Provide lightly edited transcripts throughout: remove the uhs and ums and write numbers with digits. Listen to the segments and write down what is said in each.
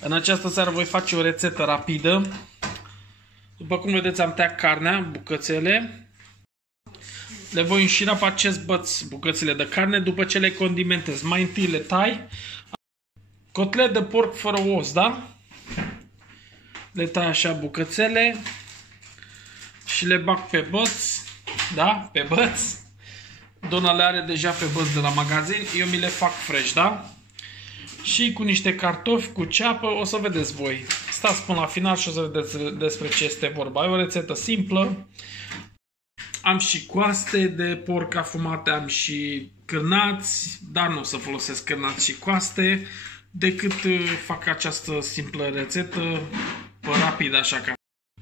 În această seară voi face o rețetă rapidă. După cum vedeți, am tăiat carnea, bucățele. Le voi înșira pe acest băț bucățile de carne după ce le condimentez. Mai întâi le tai. Cotlet de porc fără os, da? Le tai așa bucățele și le bag pe băț, da? Pe băț. Dona le are deja pe băț de la magazin, eu mi le fac fresh, da? Și cu niște cartofi, cu ceapă, o să vedeți voi. Stați până la final și o să vedeți despre ce este vorba. E o rețetă simplă. Am și coaste de porc afumate, am și cârnați, dar nu o să folosesc cârnați și coaste, decât fac această simplă rețetă rapid, așa că.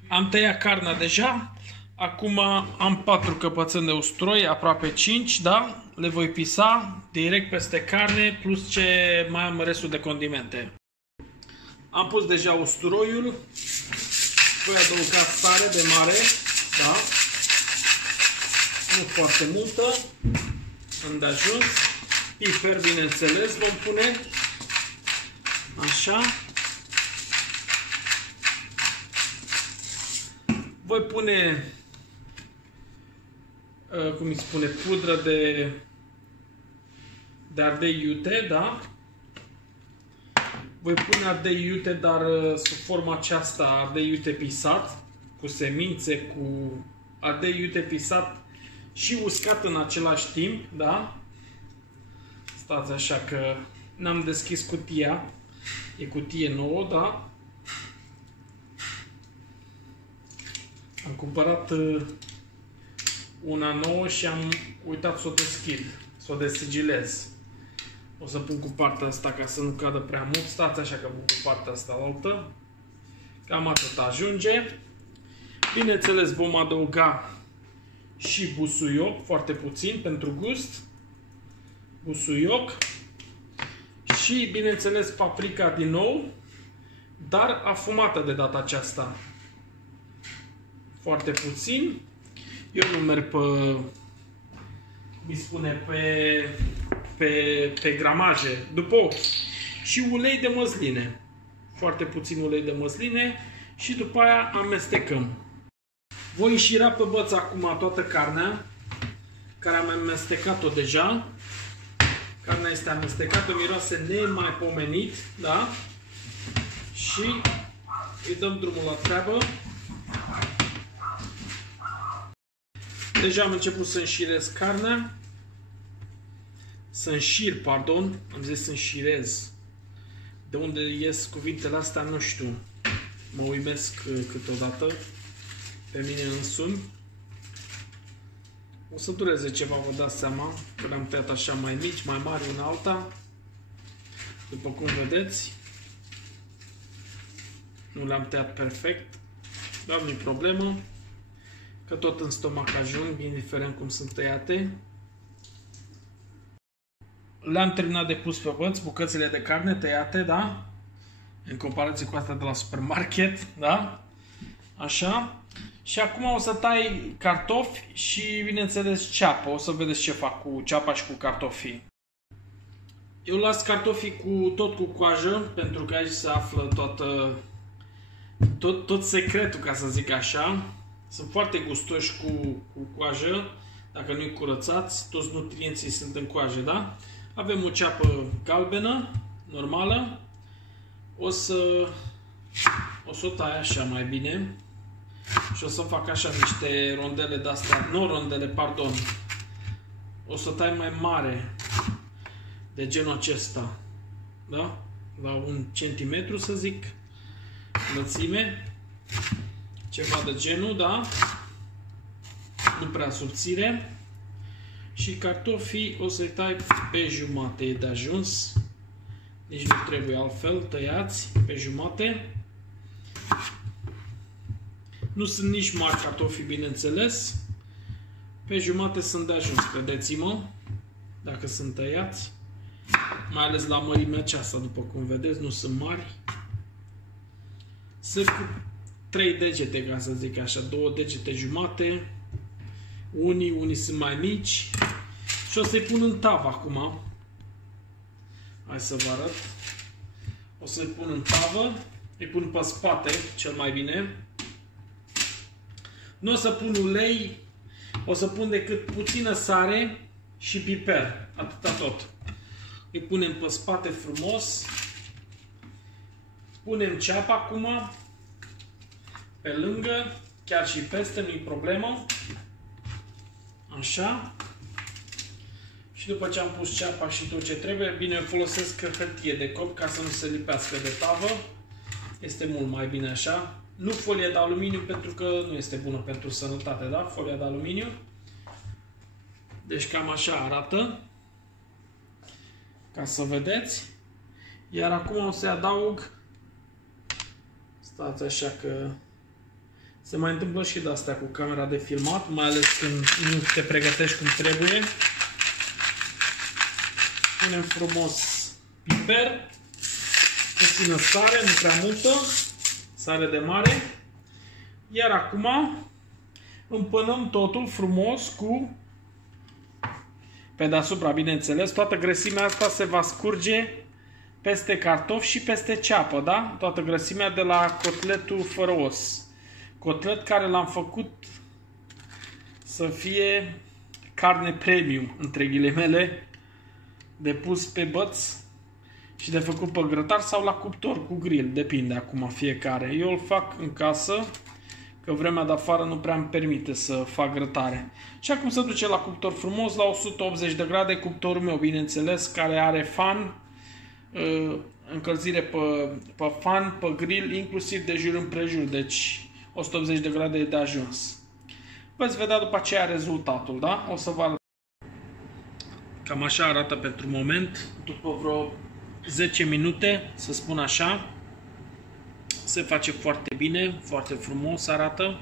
Am tăiat carnea deja. Acum am 4 căpățâni de usturoi, aproape 5, da? Le voi pisa direct peste carne, plus ce mai am restul de condimente. Am pus deja usturoiul. Voi adăuga sare de mare, da? Nu foarte multă, îndeajuns. Piper, bineînțeles, vom pune. Așa. Voi pune, cum îi spune, pudră de ardei iute, da? Voi pune ardei iute, dar sub forma aceasta, ardei iute pisat, cu semințe, cu ardei iute pisat și uscat în același timp, da? Stați așa că n-am deschis cutia, e cutie nouă, da? Am cumpărat una nouă și am uitat să o deschid, să o desigilez. O să pun cu partea asta ca să nu cadă prea mult. Stați așa că pun cu partea asta altă. Cam atât ajunge. Bineînțeles vom adăuga și busuioc, foarte puțin pentru gust. Busuioc. Și bineînțeles paprika din nou, dar afumată de data aceasta. Foarte puțin. Eu nu merg pe, mi spune, pe gramaje, după ochi. Și ulei de măsline. Foarte puțin ulei de măsline și după aia amestecăm. Voi înșira pe băț acum toată carnea, care am amestecat-o deja. Carnea este amestecată, miroase nemaipomenit, da? Și îi dăm drumul la treabă. Deja am început să înșirez carnea. Să înșir, pardon. Am zis să înșirez. De unde ies cuvintele astea, nu știu. Mă uimesc câteodată pe mine însumi. O să dureze ceva, vă dați seama, că le-am tăiat așa mai mici, mai mari una alta. După cum vedeți. Nu le-am tăiat perfect. Dar nu-i problemă. Că tot în stomac ajung, indiferent cum sunt tăiate. Le-am terminat de pus pe băț, bucățile de carne tăiate, da? În comparație cu astea de la supermarket, da? Așa. Și acum o să tai cartofi și, bineînțeles, ceapă. O să vedeți ce fac cu ceapa și cu cartofii. Eu las cartofii tot cu coajă, pentru că aici se află tot secretul, ca să zic așa. Sunt foarte gustoși cu coajă, dacă nu-i curățați, toți nutrienții sunt în coajă, da? Avem o ceapă galbenă, normală. O să o tai așa mai bine. Și o să fac așa niște rondele de-astea, nu rondele, pardon. O să tai mai mare, de genul acesta, da? La 1 centimetru, să zic, lățime. Ceva de genul, da? Nu prea subțire. Și cartofii o să-i tai pe jumate, e de ajuns. Nici nu trebuie altfel, tăiați pe jumate. Nu sunt nici mari cartofii, bineînțeles. Pe jumate sunt de ajuns, credeți-mă, dacă sunt tăiați. Mai ales la mărimea aceasta, după cum vedeți, nu sunt mari. Sunt cu 3 degete, ca să zic așa, 2 degete jumate. Unii sunt mai mici. Și o să-i pun în tavă acum. Hai să vă arăt. O să-l pun în tavă, îi pun pe spate, cel mai bine. Nu o să pun ulei, o să pun decât puțină sare și piper, atâta tot. Îi punem pe spate frumos. Punem ceapa acum, pe lângă, chiar și peste, nu-i problemă. Așa. Și după ce am pus ceapa și tot ce trebuie, bine, eu folosesc hârtie de cop ca să nu se lipească de tavă. Este mult mai bine așa. Nu folie de aluminiu pentru că nu este bună pentru sănătate, da? Folia de aluminiu. Deci cam așa arată. Ca să vedeți. Iar acum o să adaug. Stați așa că se mai întâmplă și de astea cu camera de filmat, mai ales când nu te pregătești cum trebuie. Punem frumos piper, puțină sare, nu prea multă, sare de mare. Iar acum împănăm totul frumos cu, pe deasupra, bineînțeles, toată grăsimea asta se va scurge peste cartofi și peste ceapă, da? Toată grăsimea de la cotletul fără os. Cotlet care l-am făcut să fie carne premium, între ghilimele, de pus pe băț și de făcut pe grătar sau la cuptor cu grill, depinde acum fiecare. Eu îl fac în casă, că vremea de afară nu prea îmi permite să fac grătare. Și acum se duce la cuptor frumos, la 180 de grade, cuptorul meu, bineînțeles, care are fan, încălzire pe fan, pe grill, inclusiv de jur împrejur, deci 180 de grade e de ajuns. Veți vedea după aceea rezultatul, da? O să vă arăt. Cam așa arată pentru moment, după vreo 10 minute, să spun așa. Se face foarte bine, foarte frumos arată.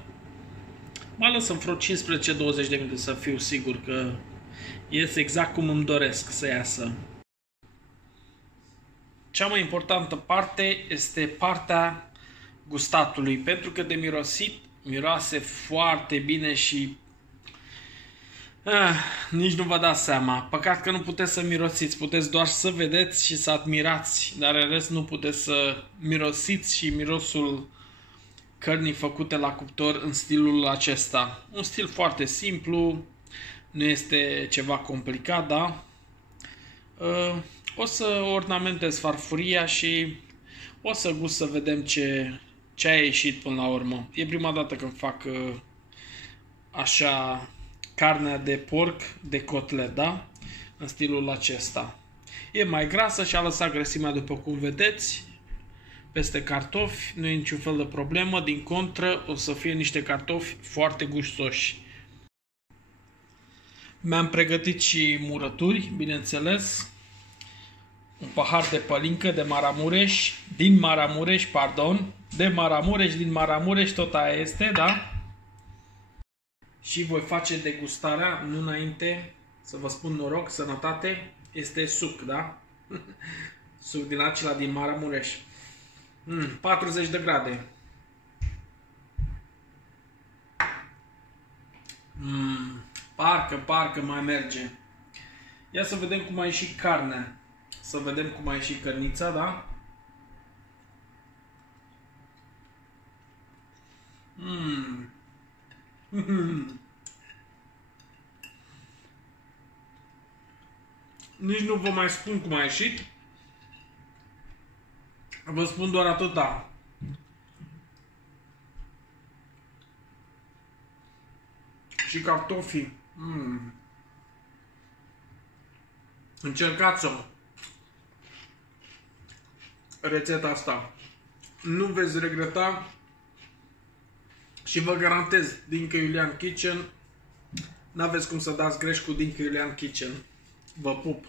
Mă lăsăm vreo 15-20 de minute să fiu sigur că iese exact cum îmi doresc să iasă. Cea mai importantă parte este partea gustatului, pentru că de mirosit miroase foarte bine și nici nu vă dați seama. Păcat că nu puteți să mirosiți, puteți doar să vedeți și să admirați, dar în rest nu puteți să mirosiți și mirosul cărnii făcute la cuptor în stilul acesta. Un stil foarte simplu, nu este ceva complicat, da? O să ornamentez farfuria și o să gust să vedem ce a ieșit până la urmă. E prima dată când fac așa carnea de porc de cotlet, da? În stilul acesta. E mai grasă și a lăsat grăsimea după cum vedeți peste cartofi, nu e niciun fel de problemă, din contră o să fie niște cartofi foarte gustoși. Mi-am pregătit și murături, bineînțeles. Un pahar de pălincă de Maramureș, din Maramureș, tot aia este, da? Și voi face degustarea, nu înainte, să vă spun noroc, sănătate, este suc, da? Suc din acela din Maramureș. 40 de grade. Parcă mai merge. Ia să vedem cum a ieșit carnea. Să vedem cum a ieșit cărnița, da? Nici nu vă mai spun cum a ieșit. Vă spun doar atâta. Și cartofii. Încercați-o. Rețeta asta. Nu veți regreta. Și vă garantez, Dincă Iulian Kitchen, n-aveți cum să dați greș cu Dincă Iulian Kitchen. Vă pup!